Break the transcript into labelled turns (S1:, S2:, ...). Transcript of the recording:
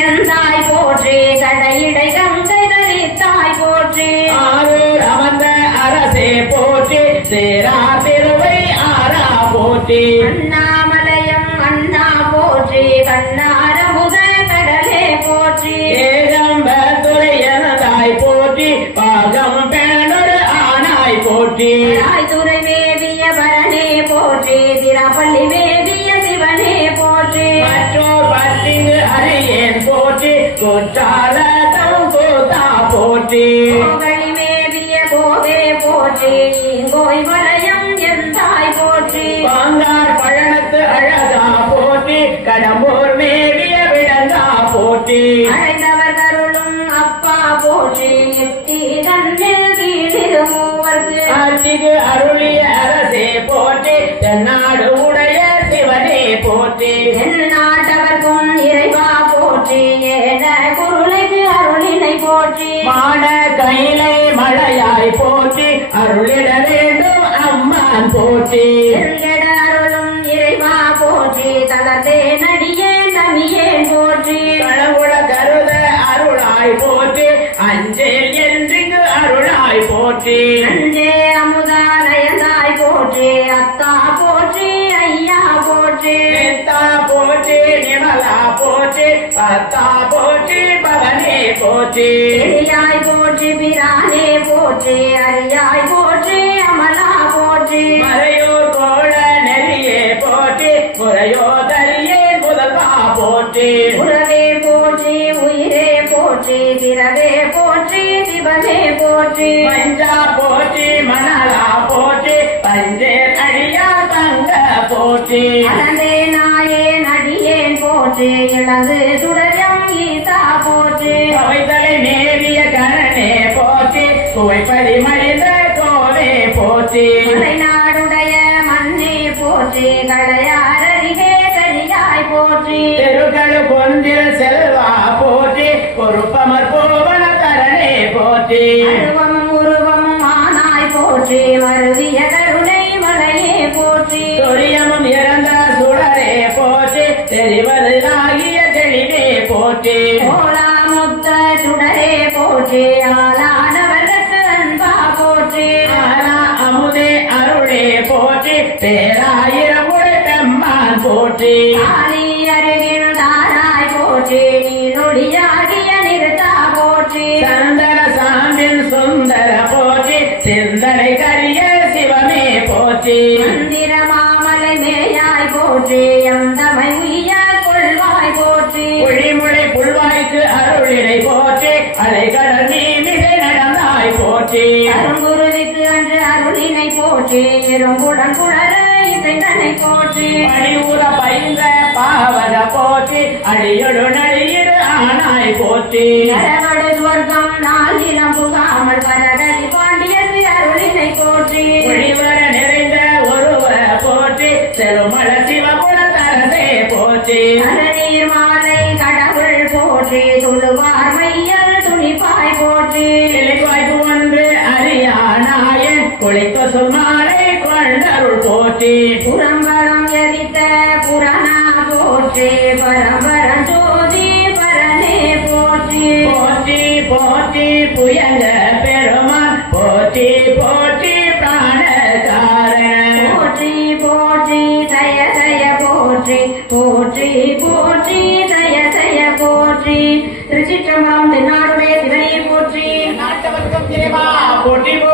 S1: எந்தாய் போற்றி கடையிடை கங்கை தரித்தாய் போற்றி.
S2: ஆரூர் அமர்ந்த அரசே போற்றி சேரா திருவை ஆரா போற்றி.
S1: அண்ணாமலையம் அண்ணா போற்றி கண்ணார போற்றி.
S2: குற்றால தங்கோதா போற்றி
S1: மேவிய கோவே போற்றி. கோய் வளையம் எந்தாய் போற்றி.
S2: பாங்கார் பழனத்து அழகா போற்றி. கடம்பூர் மேவிய விடங்கா போற்றி.
S1: அழைந்தவர் கருளும் அப்பா போற்றி. தன்னில் கீழிருமூவர்க்கு
S2: ஆட்சிக்கு அருளிய அரசே போற்றி. தென்னாடு உடைய சிவனே போற்றி.
S1: நாட்டவர்க்கும் இறைவா போற்றி ஏன குருளைக்கு அருளினை போற்றி.
S2: மான கைலை மழையாய் போற்றி அருளிட வேண்டும் அம்மான் போற்றி.
S1: அருளும் இறைவா போற்றி தளத்தே நடியே நமியே போற்றி.
S2: கடவுள கருத அருளாய் போற்றி அஞ்சேல் என்றிங்கு அருளாய் போற்றி. பத்தா போற்றி பவனே போற்றி.
S1: பெரியாய் போற்றி பிரானே போற்றி அரியாய் போற்றி அமலா போற்றி.
S2: மறையூர் கோள நெறியே போற்றி முறையோ தரியே முதல்வா போற்றி.
S1: உறவே போற்றி உயிரே போற்றி திரவே போற்றி சிவனே போற்றி.
S2: பஞ்சா போற்றி மணலா போற்றி பஞ்சே அடியா தங்க போற்றி.
S1: நடியேன் போற்றி இளது சுடரம் ஈசா போற்றி.
S2: அவைதலை மேவிய கரணே போற்றி குவைப்படி மனித கோவே போற்றி.
S1: நாடுடைய மண்ணே போற்றி கடையாரறிகே சரியாய் போற்றி.
S2: தெருக்கள் பொந்தில் செல்வா போற்றி பொறுப்பமர் போவன கரணே போற்றி.
S1: அருவம் உருவம் ஆனாய் போற்றி மருவிய போற்றி. கோலா முத்த சுடரே போற்றி ஆளானவருக்கு அன்பா போற்றி.
S2: ஆனா அமுதே அருளே போற்றி. பேராயிரமுறை பெம்மான் போற்றி.
S1: ஆலி அருகில் தாராய் போற்றி. நீ நொடியாகிய நிறுத்தா போற்றி.
S2: சந்தன சாம்பின் சுந்தர போற்றி. சிந்தனை கரிய சிவமே போற்றி.
S1: மந்திர மாமலை மேயாய் போற்றி. எந்தமை போற்றி. அருங்குருவிக்கு அன்று அருளினை போற்றி. எறும்புடன் குளர இசைந்தனை போற்றி.
S2: மணியூர பைந்த பாவத போற்றி. அடியொடு நடியிரு ஆனாய் போற்றி.
S1: நரவடு சொர்க்கம் நாளிலம் புகாமல் வரகரி
S2: போற்றி
S1: புறம்பரம் எரித்த புறனா போற்றி பரம்பரம் ஜோதி பரனே போற்றி.
S2: போற்றி போற்றி புயங்க பெருமான். போற்றி போற்றி பிராணகாரன்
S1: போற்றி போற்றி தய தய போற்றி. போற்றி போற்றி தய தய போற்றி. திருச்சிற்றம்பலம் தென்னாடுடைய சிவனையை போற்றி.
S2: நாட்டவர்க்கம் திரைவா போற்றி போ